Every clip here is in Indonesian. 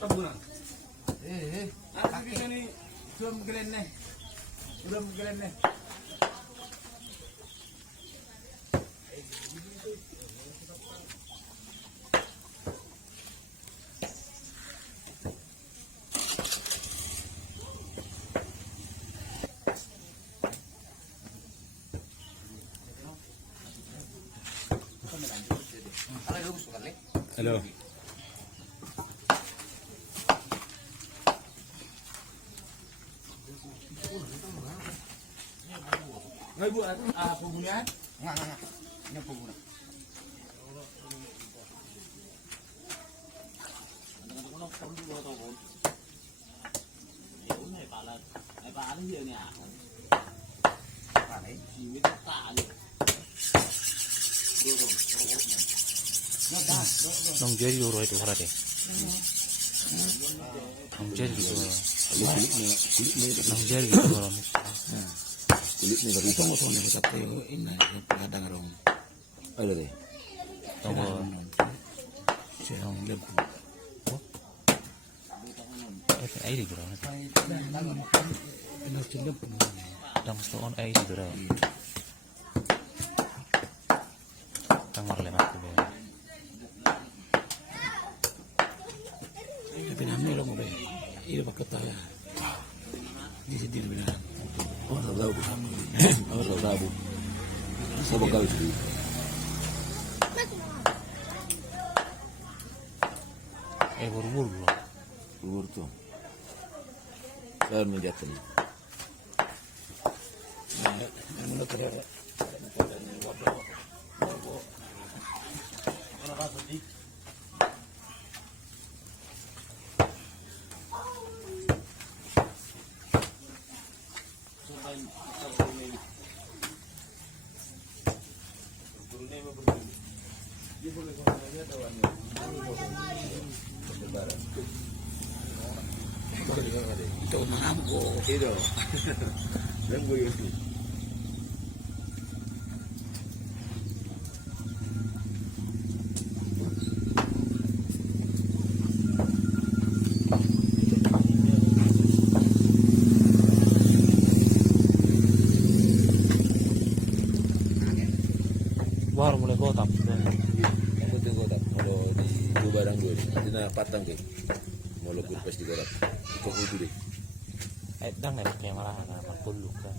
tabunan. Aku bisa nih belum keren nih. Halo. Nggak buat pembunuhan? Nggak. Ini pembunuhan. Nong jadi dulu itu berarti. Nong jadi gitu. Nong jadi gitu kalau Kulit nih dari Tunggu tuh nih tapi ini kadang dong. ada deh. tunggu Siang lebu. air gitu. Ini lebu. Dang stone air gitu. Tangor lemak tuh. Tapi namanya lo mau ini pakai tala. Di sini bilang. Oh, tahu. Oh, tahu. Saya bakal itu. Buru-buru loh. Bubur tuh. Saya menjatuh. Yang mana kerja? Itu mengambo. Itu. Dan gue itu. Baru mulai gotap. Yang penting gue tak kalau di barang gue, nanti na patang deh. Mau lebih pas di kotak. Ikut itu deh. Dang enak kayak malah anak puluk kan.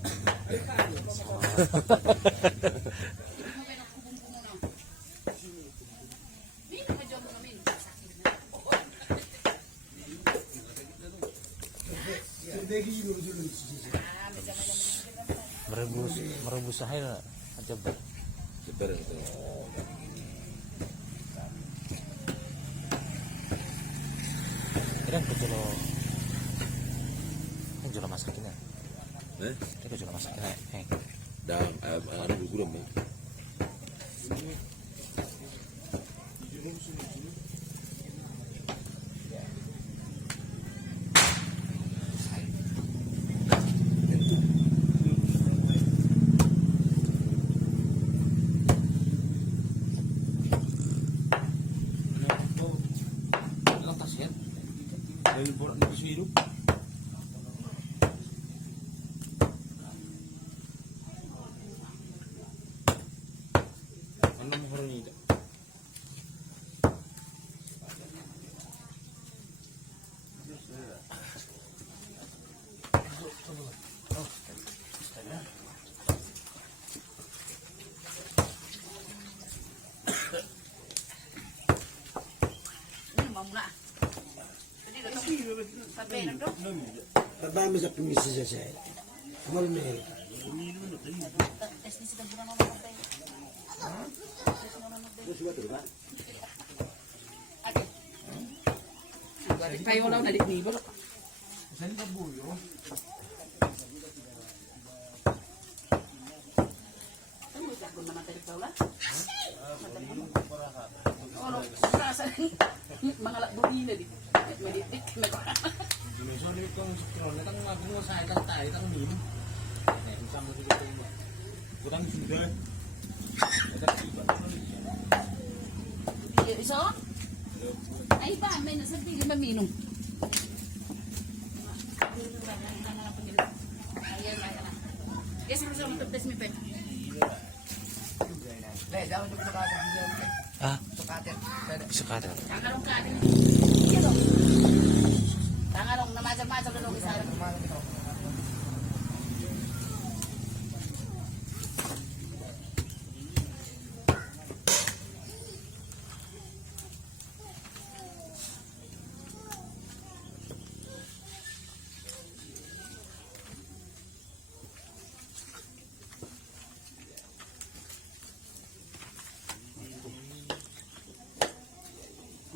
merebus sahil aja ber. Sebar itu. Kadang kecuali masakinnya. Kecuali masakinnya. Dan ada guguran ya. Dari borak di hidup. Mana mau ini? Babami sa pimisi siya. Kamal may. Kayo lang nalinibo. Saan ka buyo? Mga lakbuni na di. Malitik na ko. Dimension ni kong skron tang magung sa tang tai tang nim. Nek sama dito ko. Kurang sudah. Ada tiba. Iso? Ay ba, may nasabi maminong. Yes, sama tepes mi pe. Ah, sukater. Tangalong ka din. Ito. Tangalong namazag-mazag na sa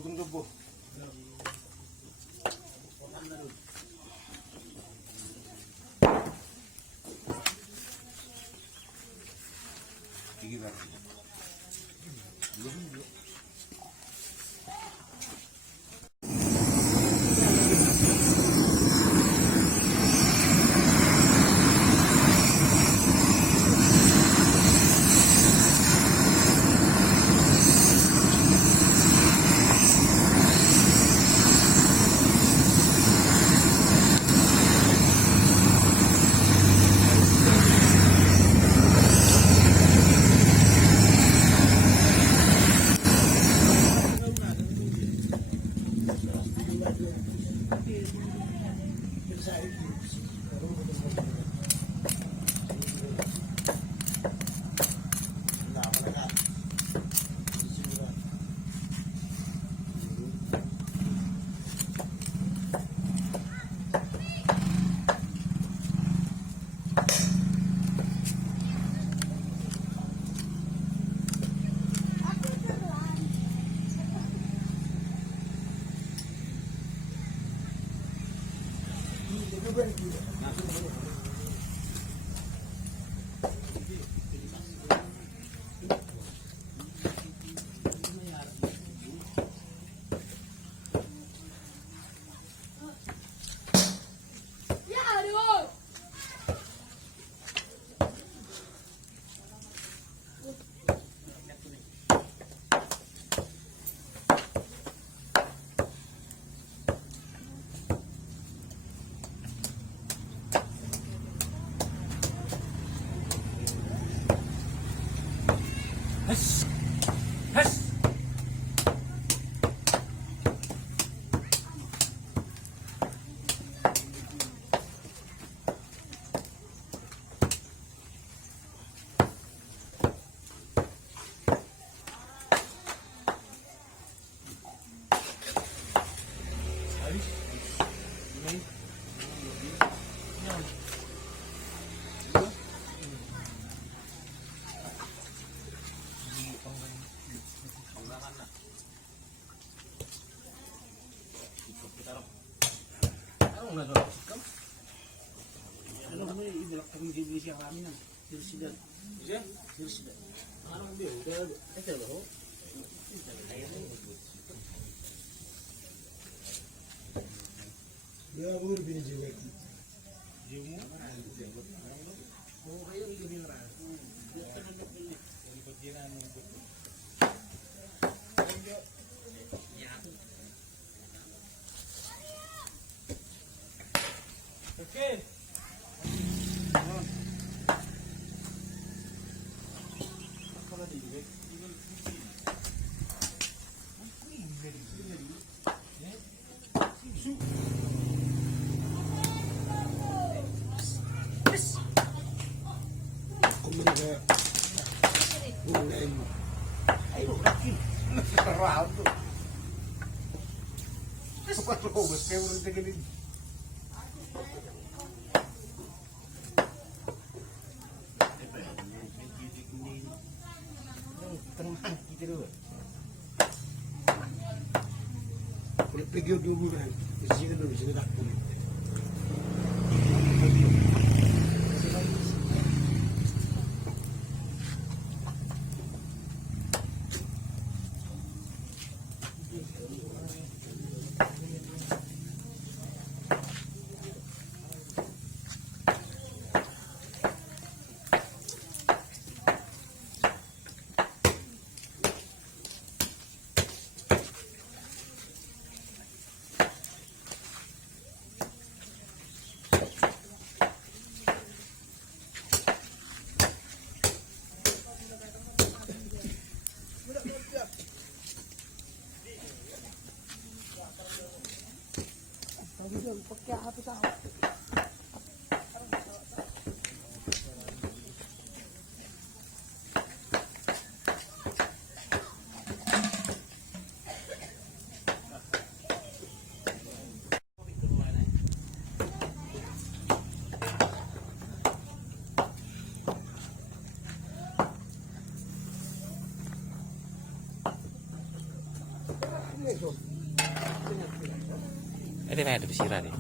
Tutong dubo. Sige ba? Ano kami ibilak kami di siya kami nang dirsidan. Dirsidan. Ano mo biyo? Ito ba ho? Ya guru bini jiwa. Jiwa? Oh, kayo ini bini ra. Okay. Kumbaga, ulan. Ay, laki. Nasarado. Suka ko, mas kayo rin tagalin. Kalau pergi dulu kan, di sini dulu, sini tak boleh. Ini mana ada sirah nih?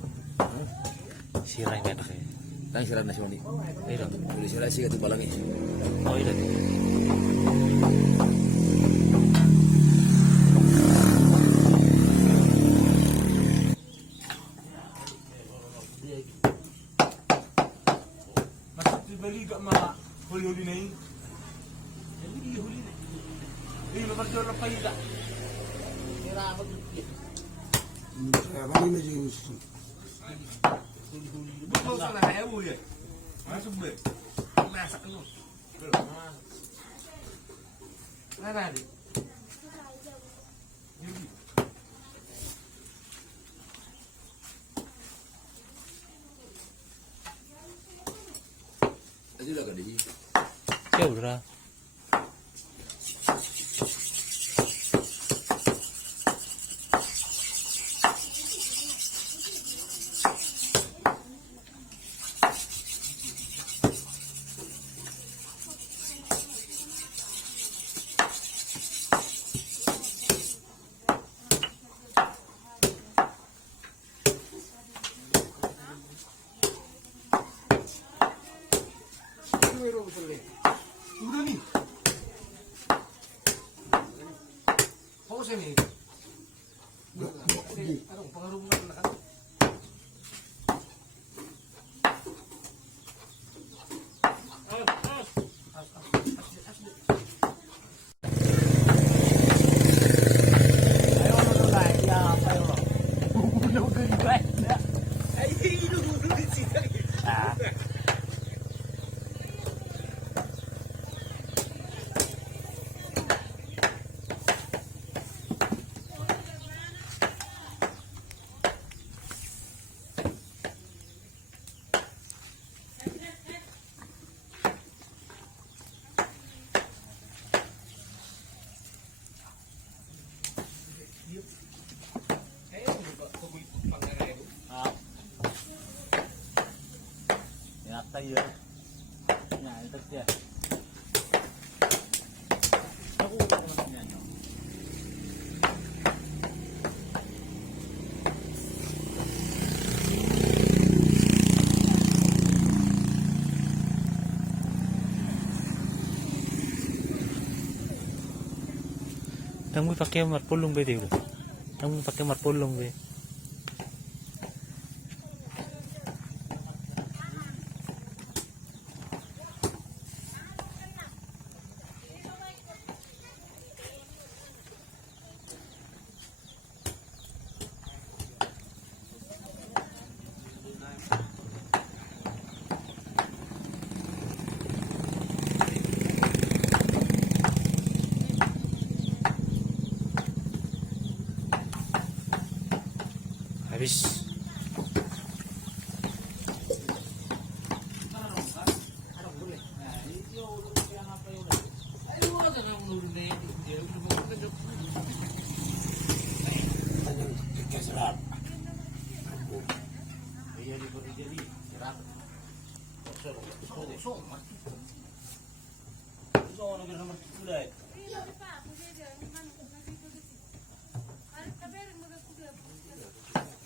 Sirah yang mana kayak? Tang sirah nasional. Iya. Boleh sirah sih itu balangnya. Oh iya. Masuk dibeli gak mah huli-huli nih? Jadi huli nih. Ini lepas jual lepas tidak. Kira apa tuh? Kami aja yang Betul sana hebu ya. Masuk be. Masak lu. Belum masak. Mana di? Tadi udah kan di. Ya udah. Udah nih. Fokus ini. Aduh, pengaruh bukan kan. Tayo. Nah, itu dia. Aku udah nyo. Kamu pakai marpulung be dulu. Kamu pakai marpulung be. Habis.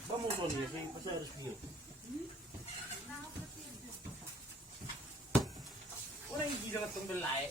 Vamos a poner, pasar el tío. Orang yang gila ketemu belai,